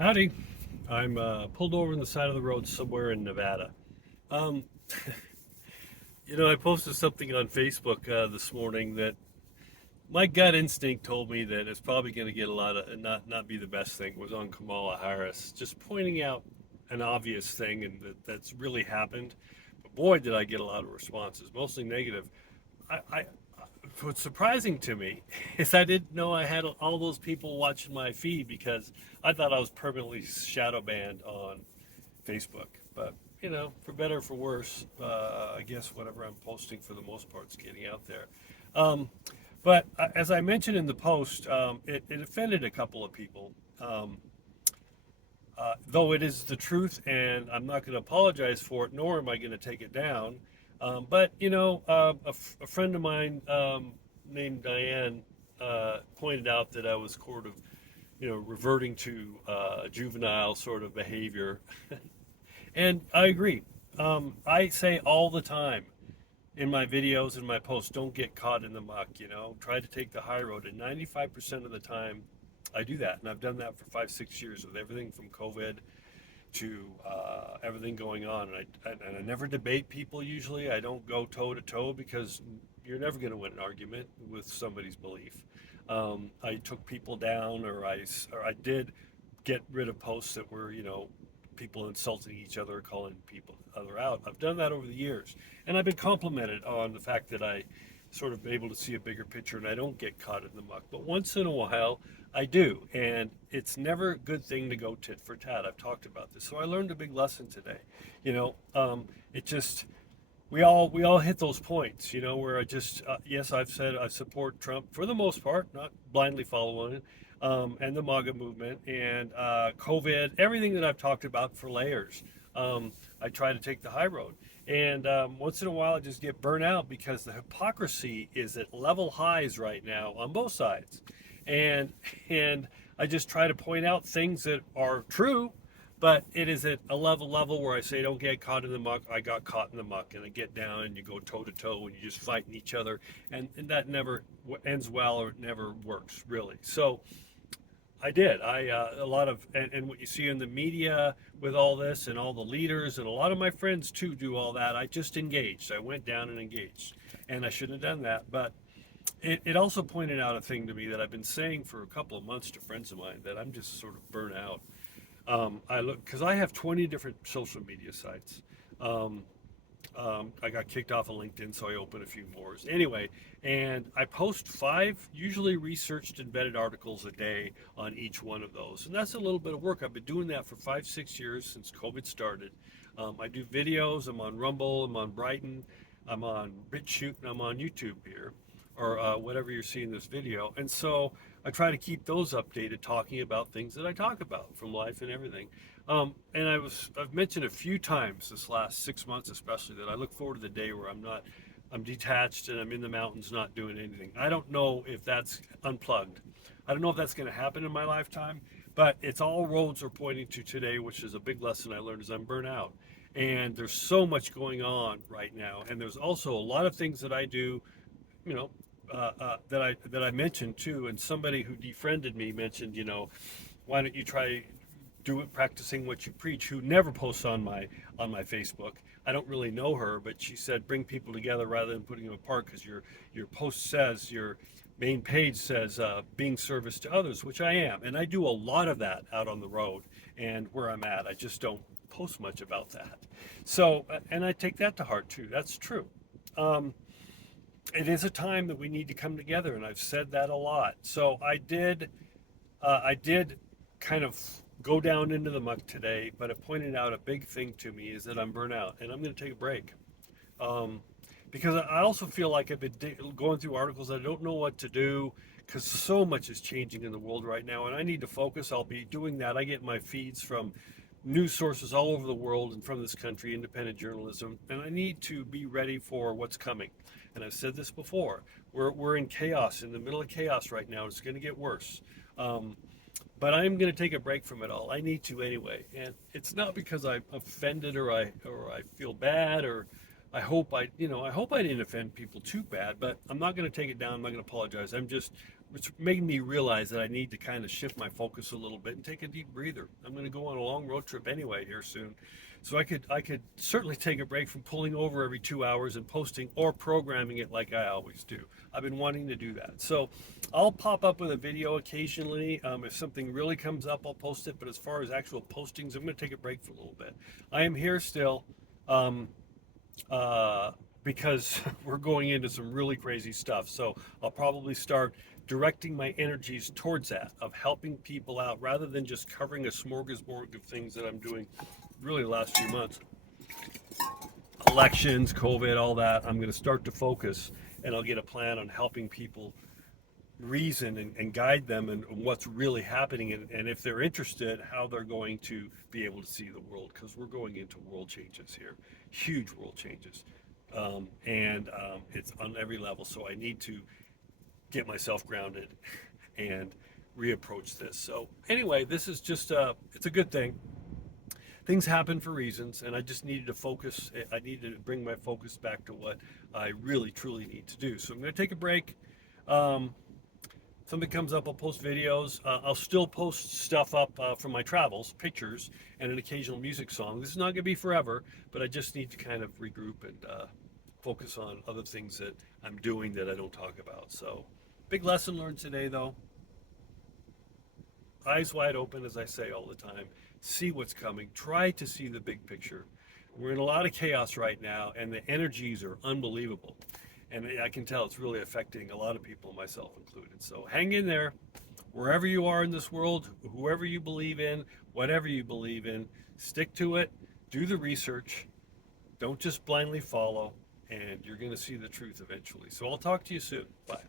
Howdy. I'm pulled over on the side of the road somewhere in Nevada. Um, I posted something on Facebook this morning that my gut instinct told me that it's probably going to get a lot of not be the best thing. It was on Kamala Harris, just pointing out an obvious thing and that's really happened. But boy, did I get a lot of responses, mostly negative. I what's surprising to me is I didn't know I had all those people watching my feed because I thought I was permanently shadow banned on Facebook. But for better or for worse, I guess whatever I'm posting for the most part is getting out there. Um, but as I mentioned in the post, it offended a couple of people. Though it is the truth, and I'm not going to apologize for it, nor am I going to take it down. But a friend of mine named Diane pointed out that I was sort of, reverting to juvenile sort of behavior, and I agree. I say all the time in my videos and my posts, don't get caught in the muck. Try to take the high road, and 95% of the time, I do that, and I've done that for 5, 6 years with everything from COVID to everything going on. And I never debate people usually. I don't go toe to toe because you're never going to win an argument with somebody's belief. I took people down, or I did get rid of posts that were, people insulting each other, calling people other out. I've done that over the years, and I've been complimented on the fact that I sort of able to see a bigger picture and I don't get caught in the muck. But once in a while, I do, and it's never a good thing to go tit for tat. I've talked about this, so I learned a big lesson today. It just we all hit those points, where I just yes, I've said I support Trump for the most part, not blindly following it, and the MAGA movement and COVID, everything that I've talked about for layers. I try to take the high road, and once in a while I just get burnt out because the hypocrisy is at level highs right now on both sides, and and I just try to point out things that are true, but it is at a level where I say, don't get caught in the muck. I got caught in the muck, and I get down and you go toe to toe and you just fighting each other, and that never ends well, or it never works really. So I did. A lot of and what you see in the media with all this and all the leaders and a lot of my friends too do all that. I just engaged. I went down and engaged, and I shouldn't have done that. But it also pointed out a thing to me that I've been saying for a couple of months to friends of mine, that I'm just sort of burnt out. I look because I have 20 different social media sites. Um, I got kicked off of LinkedIn, so I opened a few more. Anyway, and I post 5 usually researched and vetted articles a day on each one of those. And that's a little bit of work. I've been doing that for 5, 6 years since COVID started. I do videos. I'm on Rumble. I'm on Brighton. I'm on BitChute, and I'm on YouTube here, or whatever you're seeing this video. And so I try to keep those updated, talking about things that I talk about from life and everything. And I've mentioned a few times this last 6 months, especially, that I look forward to the day where I'm detached and I'm in the mountains not doing anything. I don't know if that's unplugged. I don't know if that's going to happen in my lifetime, but it's all roads are pointing to today, which is a big lesson I learned, is I'm burnt out. And there's so much going on right now. And there's also a lot of things that I do, you know, that I mentioned too. And somebody who defriended me mentioned, why don't you try do it practicing what you preach, who never posts on my Facebook. I don't really know her, but she said bring people together rather than putting them apart, because your post says, your main page says, being service to others, which I am, and I do a lot of that out on the road and where I'm at. I just don't post much about that. So and I take that to heart too. That's true. um, it is a time that we need to come together, and I've said that a lot. So I did kind of go down into the muck today, but it pointed out a big thing to me, is that I'm burnt out and I'm going to take a break. Um, because I also feel like I've been going through articles. I don't know what to do because so much is changing in the world right now, and I need to focus. I'll be doing that. I get my feeds from news sources all over the world and from this country, independent journalism, and I need to be ready for what's coming. And I've said this before. We're in chaos, in the middle of chaos right now. It's going to get worse. Um, but I'm going to take a break from it all. I need to anyway, and it's not because I'm offended, or I feel bad, or I hope I didn't offend people too bad. But I'm not going to take it down. I'm not going to apologize. I'm just which made me realize that I need to kind of shift my focus a little bit and take a deep breather. I'm going to go on a long road trip anyway here soon, so I could certainly take a break from pulling over every 2 hours and posting or programming it like I always do. I've been wanting to do that, so I'll pop up with a video occasionally. If something really comes up, I'll post it. But as far as actual postings, I'm going to take a break for a little bit. I am here still. Um, because we're going into some really crazy stuff. So I'll probably start directing my energies towards that, of helping people out rather than just covering a smorgasbord of things that I'm doing really the last few months. Elections, COVID, all that. I'm going to start to focus, and I'll get a plan on helping people reason and guide them and what's really happening, and if they're interested, how they're going to be able to see the world, because we're going into world changes here, huge world changes, and it's on every level. So I need to get myself grounded and reapproach this. So anyway, this is just it's a good thing. Things happen for reasons, and I just needed to focus. I needed to bring my focus back to what I really truly need to do. So I'm going to take a break. Something comes up, I'll post videos. I'll still post stuff up from my travels, pictures, and an occasional music song. This is not going to be forever, but I just need to kind of regroup and focus on other things that I'm doing that I don't talk about. So, big lesson learned today, though. Eyes wide open, as I say all the time. See what's coming. Try to see the big picture. We're in a lot of chaos right now, and the energies are unbelievable. And I can tell it's really affecting a lot of people, myself included. So hang in there. Wherever you are in this world, whoever you believe in, whatever you believe in, stick to it. Do the research. Don't just blindly follow, and you're going to see the truth eventually. So I'll talk to you soon. Bye.